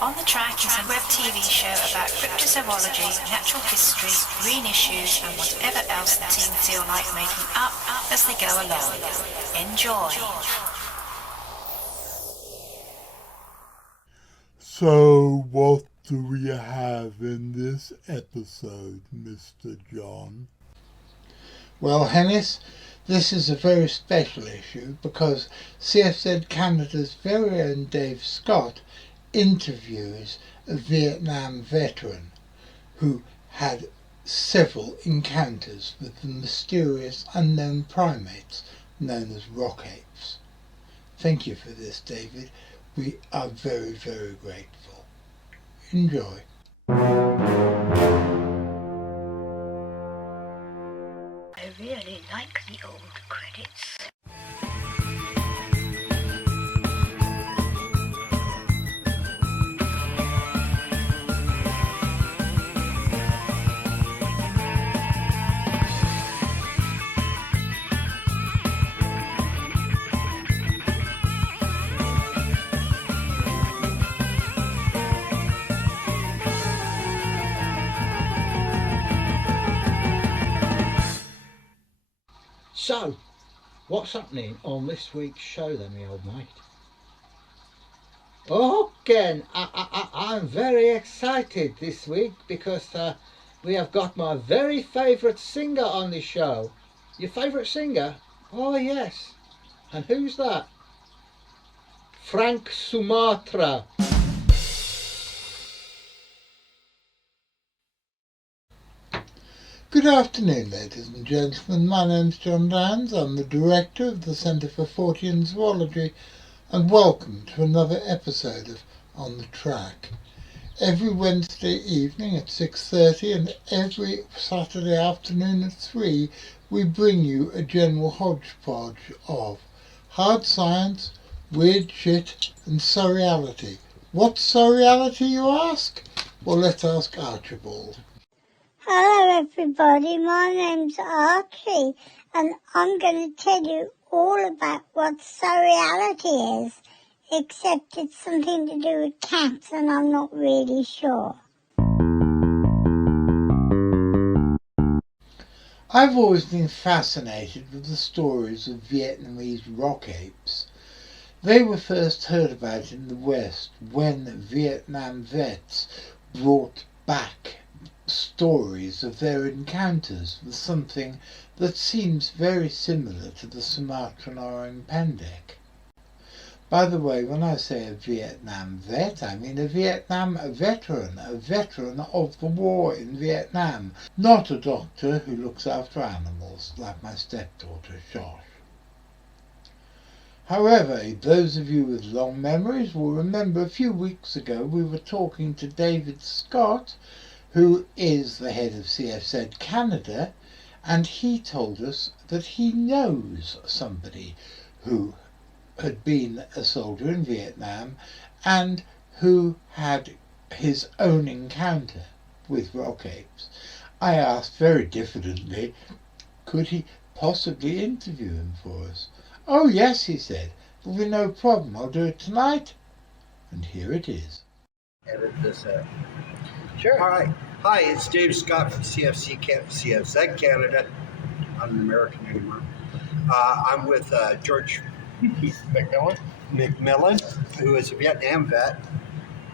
On the Track is a web TV show about cryptozoology, natural history, green issues, and whatever else the team feel like making up as they go along. Enjoy. So, what do we have in this episode, Mr. John? Well, Hennis, this is a very special issue because CFZ Canada's very own Dave Scott interviews a Vietnam veteran who had several encounters with the mysterious unknown primates known as rock apes. Thank you for this, David. We are very, very grateful. Enjoy. I really like the old credits. So, what's happening on this week's show then, my old mate? Oh, Ken, I'm very excited this week because we have got my very favourite singer on the show. Your favourite singer? Oh, yes. And who's that? Frank Sumatra. Good afternoon, ladies and gentlemen. My name's John Downs. I'm the Director of the Centre for Fortean Zoology, and welcome to another episode of On the Track. Every Wednesday evening at 6:30 and every Saturday afternoon at 3, we bring you a general hodgepodge of hard science, weird shit, and surreality. What's surreality, you ask? Well, let's ask Archibald. Hello everybody, my name's Archie and I'm going to tell you all about what surreality is, except it's something to do with cats and I'm not really sure. I've always been fascinated with the stories of Vietnamese rock apes. They were first heard about in the West when Vietnam vets brought back stories of their encounters with something that seems very similar to the Sumatran orang pendek. By the way, when I say a Vietnam vet, I mean a Vietnam veteran of the war in Vietnam, not a doctor who looks after animals like my stepdaughter Josh. However, those of you with long memories will remember a few weeks ago we were talking to David Scott, who is the head of CFZ Canada, and he told us that he knows somebody who had been a soldier in Vietnam and who had his own encounter with rock apes. I asked very diffidently, could he possibly interview him for us? Oh yes, he said, there'll be no problem, I'll do it tonight. And here it is. Edit this out. Sure. All right. Hi, it's Dave Scott from CFZ Canada. I'm an American anymore. I'm with George McMillan, who is a Vietnam vet,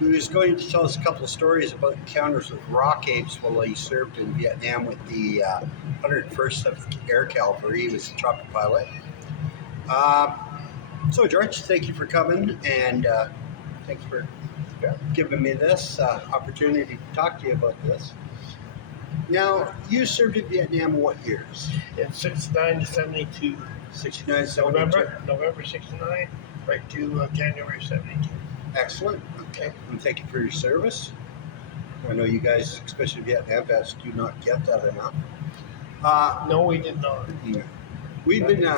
who is going to tell us a couple of stories about encounters with rock apes while he served in Vietnam with the 101st Air Cavalry. He was a chopper pilot. So, George, thank you for coming, and thanks for giving me this opportunity to talk to you about this. Now, you served in Vietnam what years? In 69 to 72. 69, 72. November 69, right to January 72. Excellent. Okay. And thank you for your service. I know you guys, especially Vietnam vets, do not get that enough. No, we did not. Yeah. We've been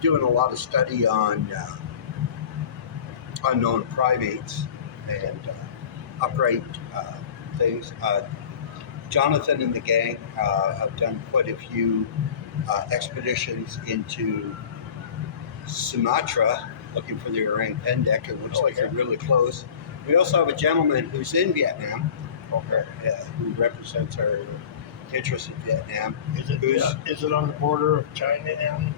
doing a lot of study on unknown primates and upright things. Jonathan and the gang have done quite a few expeditions into Sumatra looking for the orang pendek. It looks like they're really close. We also have a gentleman who's in Vietnam, Okay. who represents our interest in Vietnam. Is it on the border of China and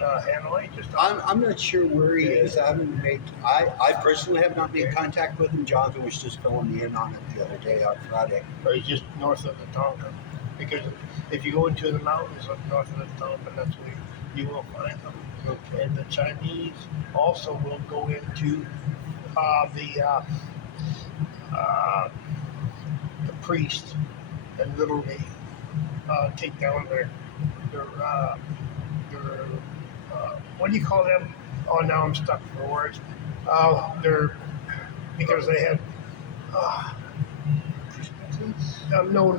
Hanoi? I'm not sure where he is. I personally have not made contact with him. Jonathan was just filling me in on it the other day on Friday. Or he's just north of the Tonkin? Because if you go into the mountains up north of the Tonkin, that's where you will find them. Okay. And the Chinese also will go into the priest and literally take down their what do you call them? Oh, now I'm stuck for words. Because they had no.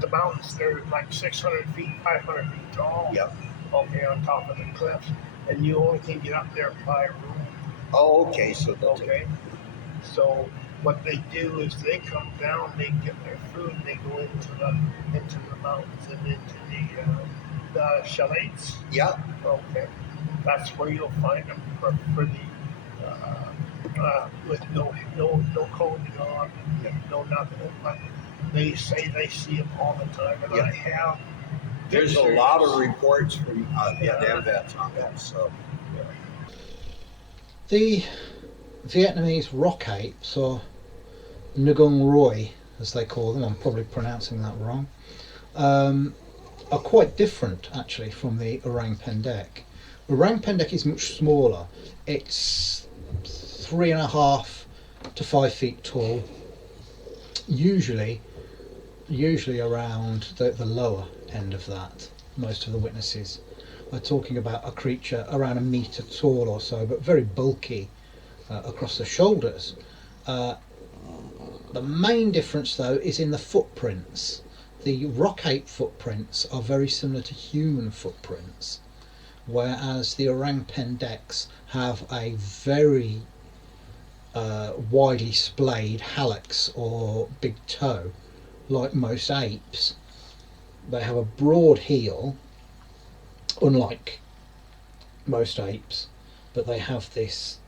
The mountains, they're like 600 feet, 500 feet tall. Yep. Okay, on top of the cliffs, and you only can get up there by room. Oh, okay. So So what they do is they come down, they get their food, and they go into the mountains and into the chalets. Yeah. Okay, that's where you'll find them for the with no clothing on, no nothing. But they say they see them all the time, and I have. There's a lot of reports from Vietnam vets on that. So The Vietnamese rock apes, or Ngung Roi as they call them, I'm probably pronouncing that wrong, are quite different actually from the orang pendek. Orang pendek is much smaller. It's 3.5 to 5 feet tall, usually around the lower end of that. Most of the witnesses are talking about a creature around 1 metre tall or so, but very bulky across the shoulders. The main difference though is in the footprints. The rock ape footprints are very similar to human footprints, whereas the orang pendeks have a very widely splayed hallux or big toe, like most apes. They have a broad heel, unlike most apes, but they have this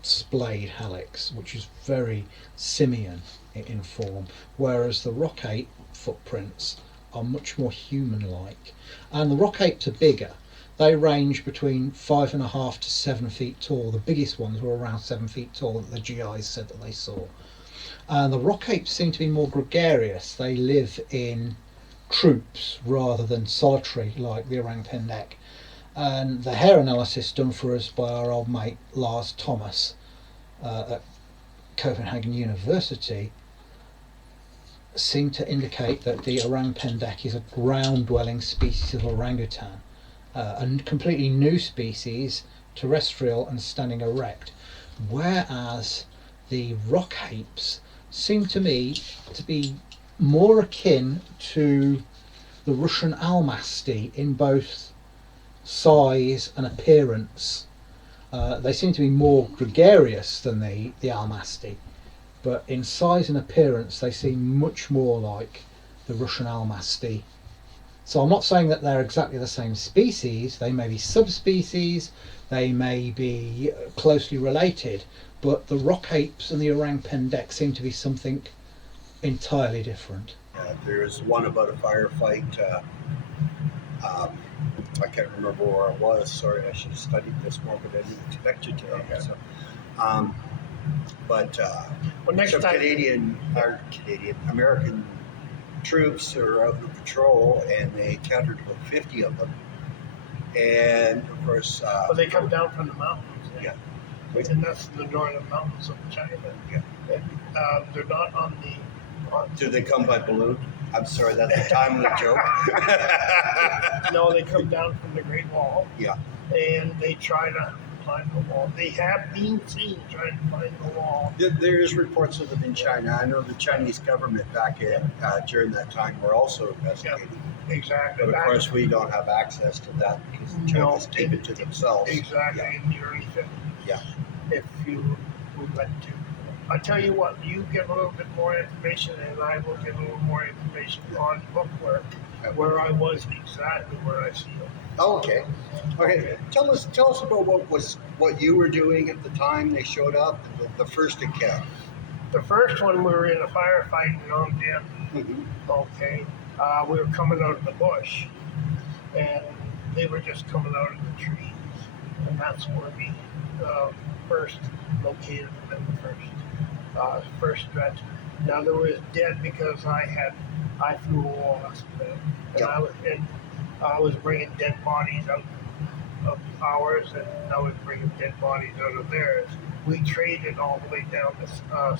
splayed hallux, which is very simian in form, whereas the rock ape footprints are much more human-like. And the rock apes are bigger. They range between 5.5 to 7 feet tall. The biggest ones were around 7 feet tall that the GIs said that they saw. And the rock apes seem to be more gregarious. They live in troops rather than solitary like the orang pendek. And the hair analysis done for us by our old mate Lars Thomas at Copenhagen University seemed to indicate that the orang pendek is a ground-dwelling species of orangutan, a completely new species, terrestrial and standing erect, whereas the rock apes seem to me to be more akin to the Russian almasty in both size and appearance. They seem to be more gregarious than the almasty, but in size and appearance they seem much more like the Russian almasty. So I'm not saying that they're exactly the same species. They may be subspecies, they may be closely related, but the rock apes and the orang pendek seem to be something entirely different. There's one about a firefight. I can't remember where it was. Sorry, I should have studied this more, but I didn't expect you to. Okay. So, Next some time, American troops are out on patrol, and they encountered about 50 of them. And of course, they come down from the mountains. Yeah. And that's the northern mountains of China. Yeah. And they're not on the. Do they come by balloon? I'm sorry, that's a timely joke. No, they come down from the Great Wall. Yeah. And they try to climb the wall. They have been seen trying to climb the wall. There is reports of them in China. I know the Chinese government back during that time were also investigating. Yeah, exactly. But of course, we don't have access to that because the Chinese keep it to themselves. Exactly. Yeah. In the early 50s. Yeah. If you would like to. I tell you what, you get a little bit more information, and I will get a little more information on bookwork, where I was exactly where I see them. Oh, okay. Okay. Tell us about what you were doing at the time they showed up, the first account. The first one, we were in a firefight in Longdon. Okay. We were coming out of the bush, and they were just coming out of the trees. And that's where we first located them in the first stretch. Now, there was dead because I flew a wasp, and I was bringing dead bodies out of ours, and I was bringing dead bodies out of theirs. We traded all the way down to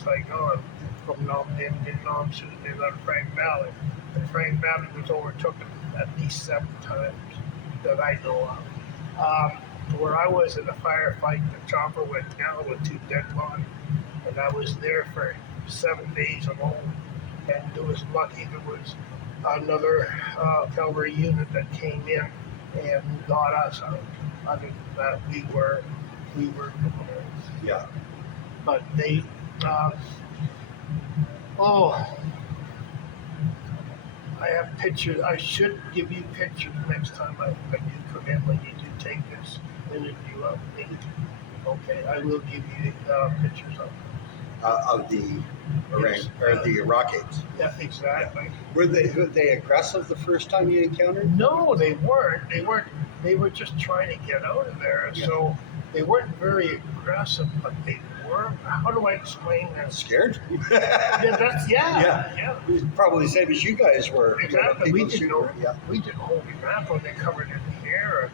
Saigon from Nam Dinh to Nam Su and out of Frank Valley. And Frank Valley was overtaken at least 7 times that I know of. Where I was in a firefight, the chopper went down with 2 dead bodies, and I was there for 7 days alone. And it was lucky there was another cavalry unit that came in and got us out. Other than that, we were prepared. Yeah. But they, I have pictures. I should give you pictures next time I do come in when you do take this interview of me. Okay, I will give you pictures of the rock apes. Yeah, exactly. Were they aggressive the first time you encountered? No, they weren't. They were just trying to get out of there. Yeah. So they weren't very aggressive, but they were. How do I explain that? Scared? Yeah. Probably the same as you guys were. Exactly. We didn't know. Yeah. We didn't hold the map when they covered in hair.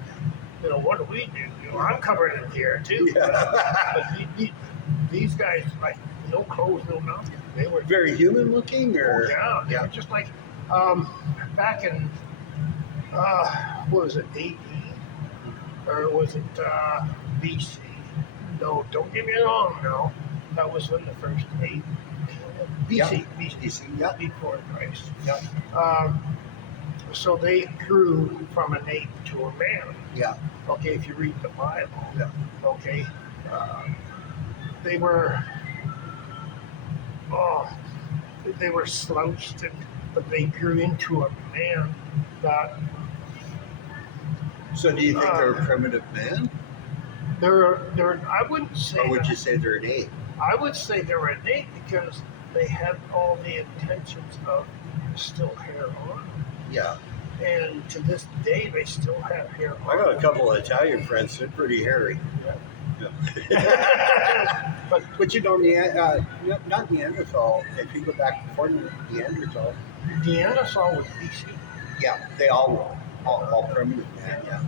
What do we do? I'm covered in hair too. Yeah. But these guys, like, no clothes, no nothing. They were Very human looking, or they were just like back in what was it, AD, or was it BC? No, don't get me wrong. No, that was when the first ape. BC, yeah. Before Christ. Yeah. So they grew from an ape to a man. Yeah. Okay, if you read the Bible. Yeah. Okay. They were slouched, but they grew into a man that. So do you think they're a primitive man? They're. I wouldn't say. Or would you say they're an ape? I would say they're an ape because they had all the intentions of still hair on. Yeah. And to this day, they still have hair on. I got a couple of Italian friends that are pretty hairy. Yeah. but you know, not Neanderthal. If you go back before Neanderthal. Neanderthal was BC. Yeah, they all were. All primitive man, yeah.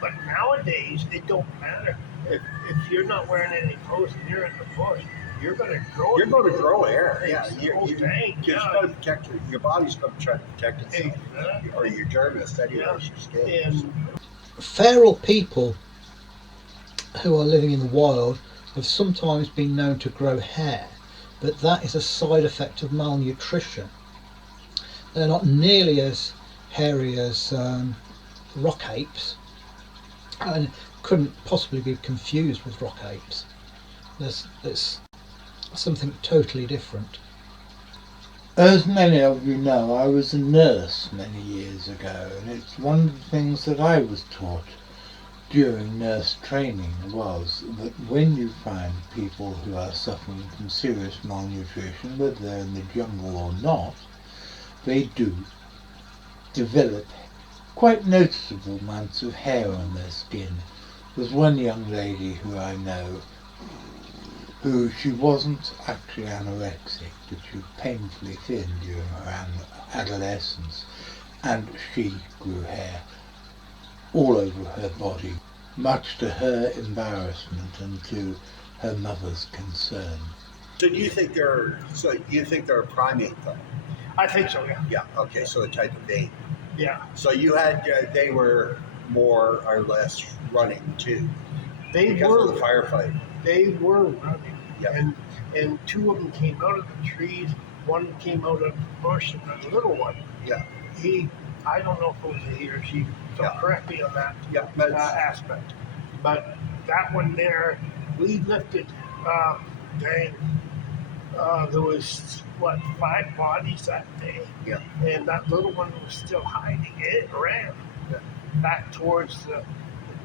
But nowadays, it don't matter. If you're not wearing any clothes and you're in the bush, you're going to grow. You're going to grow hair. Yeah, you're protect your body's going to try to protect itself, or your dermis, anyways, your skin. Feral people who are living in the wild have sometimes been known to grow hair, but that is a side effect of malnutrition. They're not nearly as hairy as rock apes, and couldn't possibly be confused with rock apes. There's something totally different. As many of you know, I was a nurse many years ago, and it's one of the things that I was taught during nurse training was that when you find people who are suffering from serious malnutrition, whether they're in the jungle or not, they do develop quite noticeable amounts of hair on their skin. There's one young lady who I know who she wasn't actually anorexic, but she was painfully thin during her adolescence, and she grew hair all over her body, much to her embarrassment and to her mother's concern. So do you think they're a primate though? I think so, yeah. Yeah. Okay. So a type of ape. Yeah. So you had they were more or less running too. They because were of the firefight. They were running. Yeah. And 2 of them came out of the trees. One came out of the bush, and the little one. Yeah. I don't know if it was a he or she. So correct me on that aspect. But that one there, we lifted. There was 5 bodies that day. Yeah. And that little one was still hiding. It ran back towards the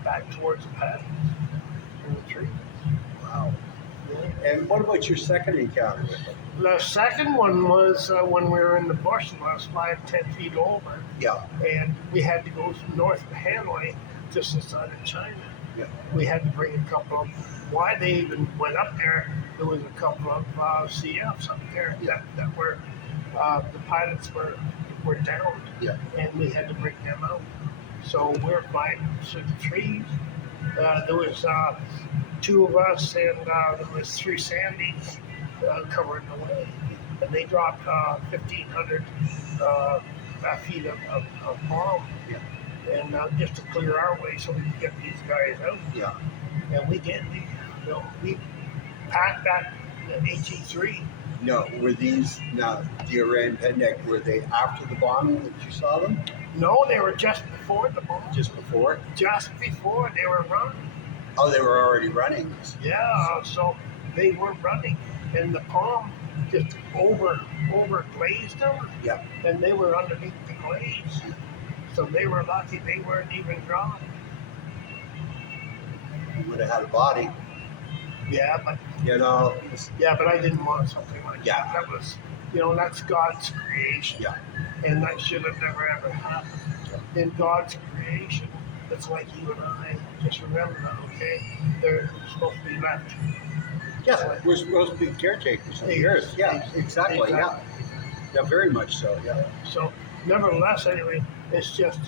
path in the tree. Wow. And what about your second encounter with them? The second one was when we were in the bush, and I was 5-10 feet over. Yeah. And we had to go north of Hanoi, just inside of China. Yeah. We had to bring a couple of, why they even went up there was a couple of CFs up there that were, the pilots were down. Yeah. And we had to bring them out. So we're flying through the trees. There was 2 of us, and there was 3 Sandys covering the way. And they dropped 1,500 feet of bomb. Yeah. And just to clear our way so we could get these guys out. Yeah. And we did. We packed that HE3. No, were these, now, the Iran Pendek, were they after the bombing that you saw them? No, they were just before the bomb. Just before? Just before they were running. Oh, they were already running. Yeah, so they were running. And the palm just over glazed them. Yeah. And they were underneath the glaze. So they were lucky they weren't even drawn. You would have had a body. Yeah, but I didn't want something like that. That was, that's God's creation. Yeah. And that should have never ever happened. In God's creation, it's like you and I. Just remember that, okay? They're supposed to be left. Yeah, we're supposed to be caretakers of the earth. Yeah, exactly. Yeah. Yeah, very much so. Yeah. So, nevertheless, anyway, it's just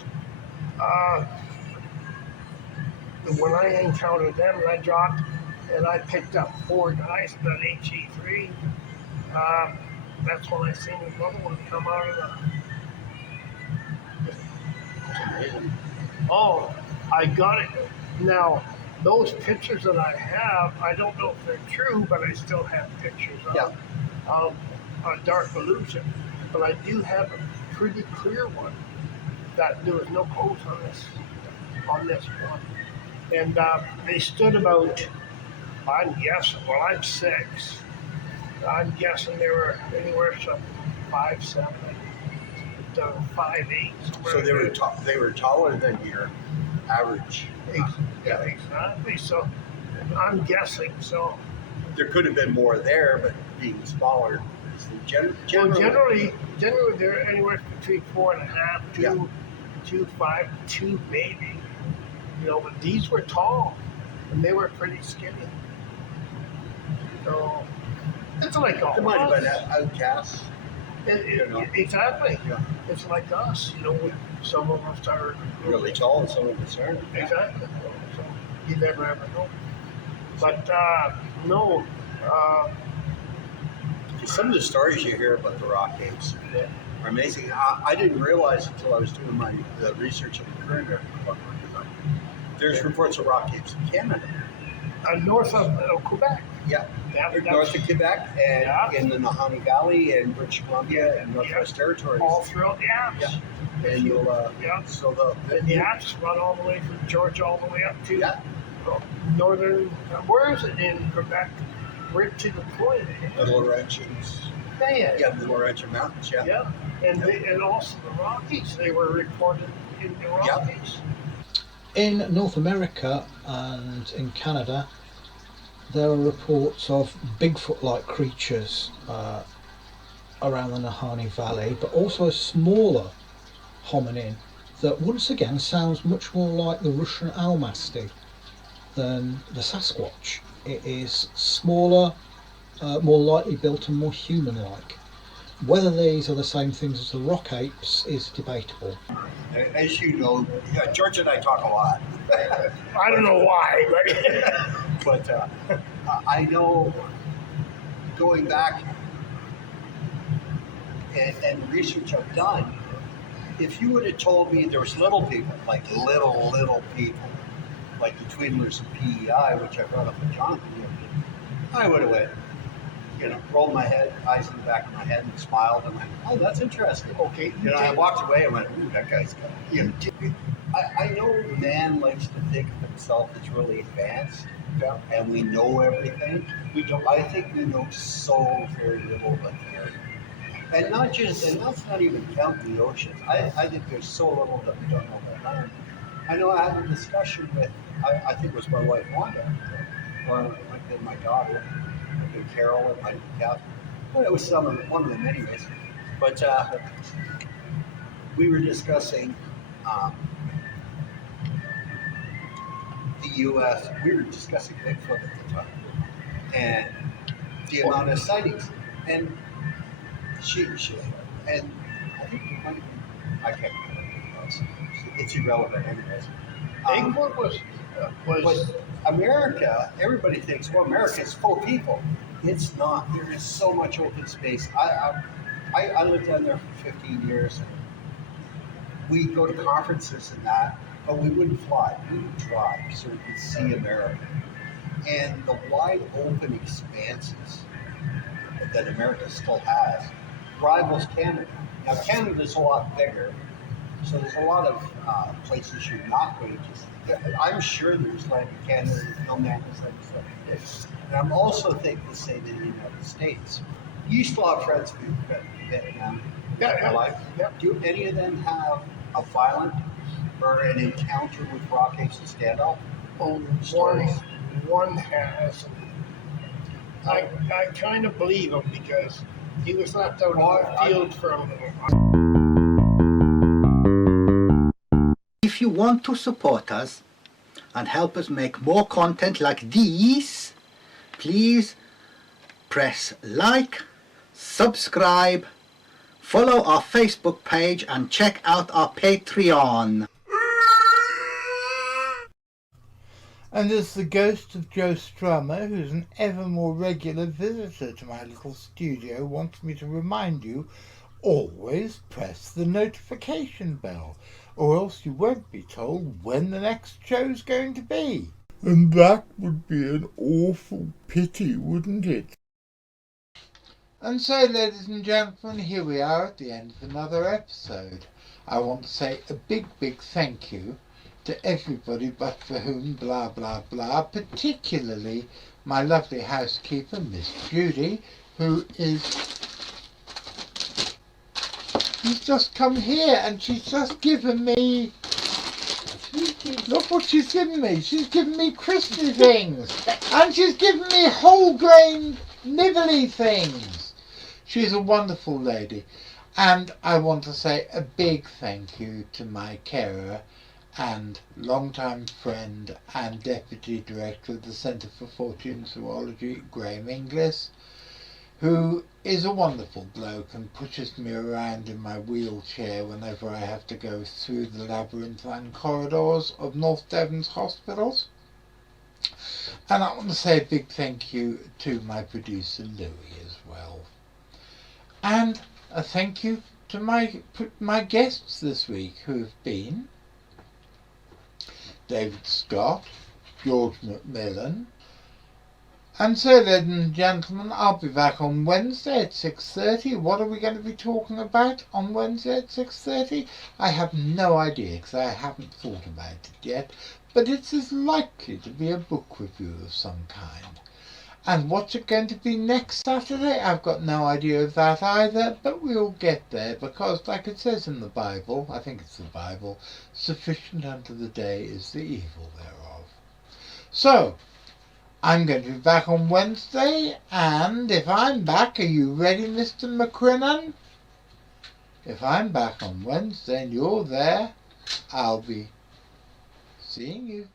when I encountered them and I dropped and I picked up 4 guys in that HE3, that's when I seen another one come out of the. Oh, I got it. Now, those pictures that I have, I don't know if they're true, but I still have pictures of a dark illusion. But I do have a pretty clear one that there was no clothes on this one. And they stood about, I'm guessing, well, I'm 6. I'm guessing they were anywhere from 5'7" to 5'8". So they were taller than your average. Yeah, exactly. So I'm guessing. So there could have been more there, but being smaller. Generally they're anywhere between 4.5, 2.5, 2 maybe. But these were tall, and they were pretty skinny. So it's like all. They might have been outcasts. Exactly. Yeah. It's like us. Some of us are really tall, and some of us aren't. Exactly. So you never ever know. But no. Some of the stories you hear about the rock apes are amazing. I didn't realize until I was doing my research on the current book. There's reports of rock apes in Canada. North of Quebec. Yeah. North of Quebec and in the Nahanni Valley and British Columbia and Northwest Territories. All throughout the Apes. Yeah. And you'll so the Apes run all the way from Georgia all the way up to northern. Where is it in Quebec? Right to the point. The Laurentians. Yeah, the Laurentian Mountains. Yeah. Yeah, and also the Rockies. They were reported in the Rockies. In North America and in Canada, there are reports of Bigfoot-like creatures around the Nahanni Valley, but also a smaller hominin that once again sounds much more like the Russian Almasty than the Sasquatch. It is smaller, more lightly built and more human-like. Whether these are the same things as the rock apes is debatable. As you know, George and I talk a lot. I don't know why, but I know going back and research I've done, if you would have told me there was little people, like little people, like the Twiddlers of PEI, which I brought up with Jonathan, I would have went, rolled my head, eyes in the back of my head, and smiled, and went, "Oh, that's interesting." Okay. I walked away and went, "Ooh, that guy's got." I know man likes to think of himself as really advanced, and we know everything. We don't. I think we know so very little about the area, and that's not even counting the oceans. I think there's so little that we don't know about land. I know I had a discussion with, I think it was my wife Wanda, or my daughter, be Carol, it might be Catherine. But it was one of them anyways. But we were discussing the U.S. We were discussing Bigfoot at the time and the amount of sightings. And she and I think it might be, I can't remember what it was. It's irrelevant anyways. Bigfoot was But America, everybody thinks, well, America is full of people. It's not. There is so much open space. I lived down there for 15 years. We go to conferences and that, but we wouldn't fly. We would drive so we could see America. And the wide open expanses that America still has rivals Canada. Now, Canada's a lot bigger, so there's a lot of places you're not going to just. I'm sure there's land in Canada that no man has ever stuff like this. And I'm also thinking the same in the United States. You still have friends in Vietnam. Yeah. Do any of them have a violent or an encounter with rock apes and standoff? One has. I kind of believe him because he was left out on the field from. If you want to support us and help us make more content like these, please press like, subscribe, follow our Facebook page and check out our Patreon. And as the ghost of Joe Strummer, who's an ever more regular visitor to my little studio, wants me to remind you, always press the notification bell, or else you won't be told when the next show's going to be. And that would be an awful pity, wouldn't it? And so, ladies and gentlemen, here we are at the end of another episode. I want to say a big, big thank you to everybody but for whom blah, blah, blah, particularly my lovely housekeeper, Miss Judy, who is... She's just come here and she's just given me... Look what she's given me. She's given me crispy things. And she's given me whole grain nibbly things. She's a wonderful lady. And I want to say a big thank you to my carer and longtime friend and Deputy Director of the Centre for Fortean Zoology, Graham Inglis, who is a wonderful bloke and pushes me around in my wheelchair whenever I have to go through the labyrinthine corridors of North Devon's hospitals. And I want to say a big thank you to my producer Louis as well. And a thank you to my guests this week, who have been David Scott, George Macmillan. And so, ladies and gentlemen, I'll be back on Wednesday at 6:30. What are we going to be talking about on Wednesday at 6:30? I have no idea, because I haven't thought about it yet. But it's as likely to be a book review of some kind. And what's it going to be next Saturday? I've got no idea of that either, but we'll get there, because like it says in the Bible, I think it's the Bible, sufficient unto the day is the evil thereof. So, I'm going to be back on Wednesday, and if I'm back, are you ready, Mr. McCrinnan? If I'm back on Wednesday and you're there, I'll be seeing you.